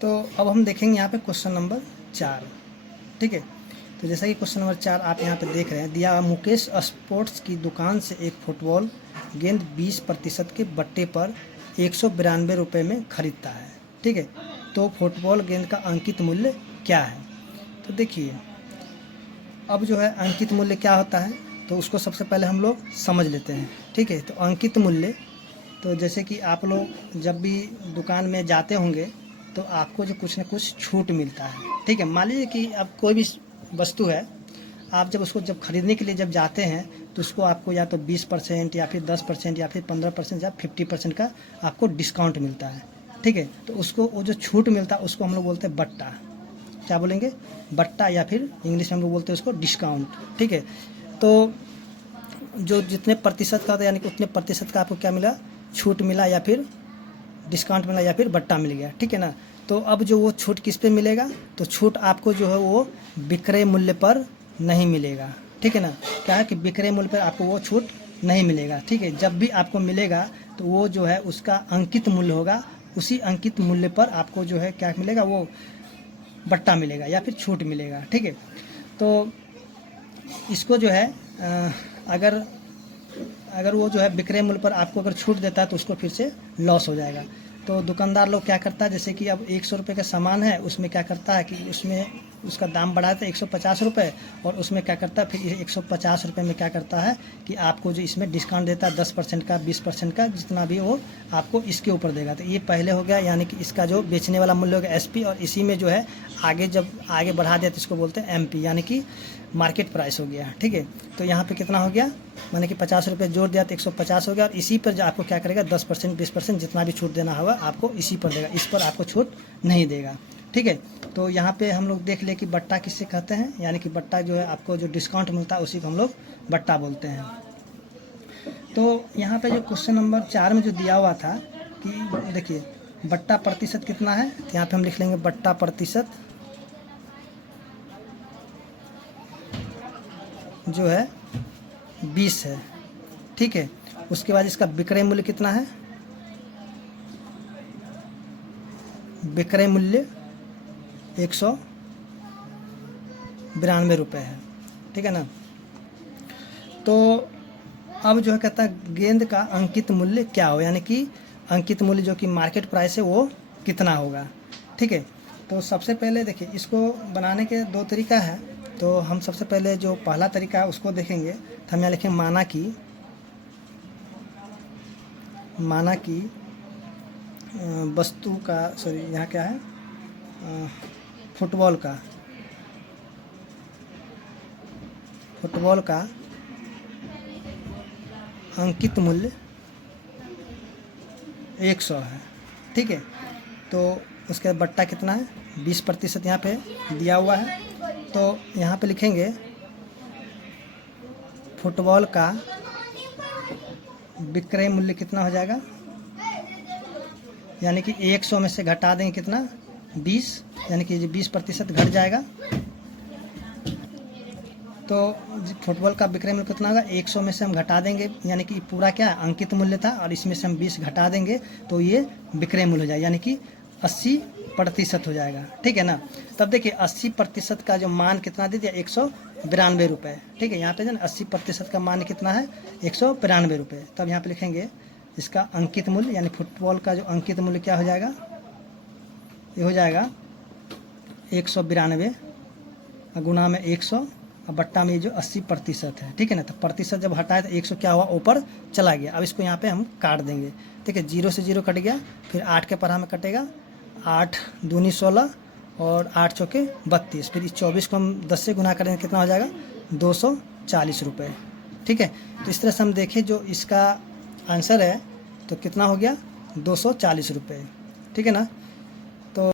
तो अब हम देखेंगे यहाँ पे क्वेश्चन नंबर 4। ठीक है, तो जैसा कि क्वेश्चन नंबर 4 आप यहाँ पे देख रहे हैं, दिया हुआ मुकेश स्पोर्ट्स की दुकान से एक फुटबॉल गेंद 20% के बट्टे पर 192 रुपये में खरीदता है। ठीक है, तो फुटबॉल गेंद का अंकित मूल्य क्या है? तो देखिए, अब जो है अंकित मूल्य क्या होता है, तो उसको सबसे पहले हम लोग समझ लेते हैं। ठीक है, तो अंकित मूल्य, तो जैसे कि आप लोग जब भी दुकान में जाते होंगे तो आपको जो कुछ ना कुछ छूट मिलता है। ठीक है, मान लीजिए कि अब कोई भी वस्तु है, आप जब उसको जब खरीदने के लिए जब जाते हैं तो उसको आपको या तो 20% या फिर 10% या फिर 15% या 50% का आपको डिस्काउंट मिलता है। ठीक है, तो उसको वो जो छूट मिलता है उसको हम लोग बोलते हैं बट्टा। क्या बोलेंगे? बट्टा, या फिर इंग्लिश में हम लोग बोलते हैं उसको डिस्काउंट। ठीक है, तो जो जितने प्रतिशत का था यानी कि उतने प्रतिशत का आपको क्या मिला? छूट मिला, या फिर डिस्काउंट मिला, या फिर बट्टा मिल गया। ठीक है ना, तो अब जो वो छूट किस पे मिलेगा? तो छूट आपको जो है वो विक्रय मूल्य पर नहीं मिलेगा। ठीक है ना, क्या है कि विक्रय मूल्य पर आपको वो छूट नहीं मिलेगा। ठीक है, जब भी आपको मिलेगा तो वो जो है उसका अंकित मूल्य होगा, उसी अंकित मूल्य पर आपको जो है क्या मिलेगा? वो बट्टा मिलेगा या फिर छूट मिलेगा। ठीक है, तो इसको जो है अगर अगर वो जो है विक्रय मूल्य पर आपको अगर छूट देता है तो उसको फिर से लॉस हो जाएगा। तो दुकानदार लोग क्या करता है, जैसे कि अब 100 रुपये का सामान है, उसमें क्या करता है कि उसमें उसका दाम बढ़ाता है 150 रुपये, और उसमें क्या करता है फिर 150 रुपये में क्या करता है कि आपको जो इसमें डिस्काउंट देता है 10% का, 20% का, जितना भी वो आपको इसके ऊपर देगा। तो ये पहले हो गया, यानी कि इसका जो बेचने वाला मूल्य हो गया SP, और इसी में जो है आगे जब आगे बढ़ा दिया तो इसको बोलते हैं MP, यानी कि मार्केट प्राइस हो गया। ठीक है, तो यहाँ पे कितना हो गया, मैंने कि 50 रुपये जोड़ दिया तो 150 हो गया, और इसी पर जो आपको क्या करेगा 10% 20% जितना भी छूट देना होगा आपको इसी पर देगा, इस पर आपको छूट नहीं देगा। ठीक है, तो यहाँ पे हम लोग देख ले कि बट्टा किससे कहते हैं, यानी कि बट्टा जो है आपको जो डिस्काउंट मिलता है उसी को हम लोग बट्टा बोलते हैं। तो यहाँ पे जो क्वेश्चन नंबर 4 में जो दिया हुआ था कि देखिए बट्टा प्रतिशत कितना है, तो यहाँ पे हम लिख लेंगे बट्टा प्रतिशत जो है 20 है। ठीक है, उसके बाद इसका विक्रय मूल्य कितना है? विक्रय मूल्य 192 रुपये है। ठीक है ना, तो अब जो है कहता है गेंद का अंकित मूल्य क्या हो, यानी कि अंकित मूल्य जो कि मार्केट प्राइस है वो कितना होगा। ठीक है, तो सबसे पहले देखिए इसको बनाने के 2 तरीका है। तो हम सबसे पहले जो पहला तरीका है उसको देखेंगे, तो हम यहाँ लिखें माना कि वस्तु का, सॉरी यहाँ क्या है, फुटबॉल का अंकित मूल्य 100 है। ठीक है, तो उसके बाद बट्टा कितना है? 20% यहाँ पे दिया हुआ है। तो यहाँ पे लिखेंगे फुटबॉल का विक्रय मूल्य कितना हो जाएगा, यानी कि 100 में से घटा देंगे कितना? 20, यानी कि 20% घट जाएगा। तो फुटबॉल का विक्रय मूल्य कितना होगा? 100 में से हम घटा देंगे, यानी कि पूरा क्या अंकित मूल्य था और इसमें से हम 20 घटा देंगे तो ये विक्रय मूल्य हो जाएगा, यानी कि 80% हो जाएगा। ठीक है ना, तब देखिए 80% का जो मान कितना दे दिया? 192 रुपये। ठीक है, यहाँ पे जो ना 80% का मान कितना है? 192 रुपये। तब यहाँ पे लिखेंगे इसका अंकित मूल्य, यानी फुटबॉल का जो अंकित मूल्य क्या हो जाएगा? ये हो जाएगा 192 गुना में 100 और बट्टा में ये जो 80% है। ठीक है ना, तो प्रतिशत जब हटाए तो 100 क्या हुआ? ऊपर चला गया। अब इसको यहाँ पे हम काट देंगे। ठीक है, 0 से 0 कट गया, फिर 8 के पढ़ा में कटेगा, 8 दूनी 16 और 8 चौके 32, फिर इस 24 को हम 10 से गुना करेंगे, कितना हो जाएगा? 240 रुपये। ठीक है, तो इस तरह से हम देखें जो इसका आंसर है तो कितना हो गया? 240 रुपये। ठीक है ना,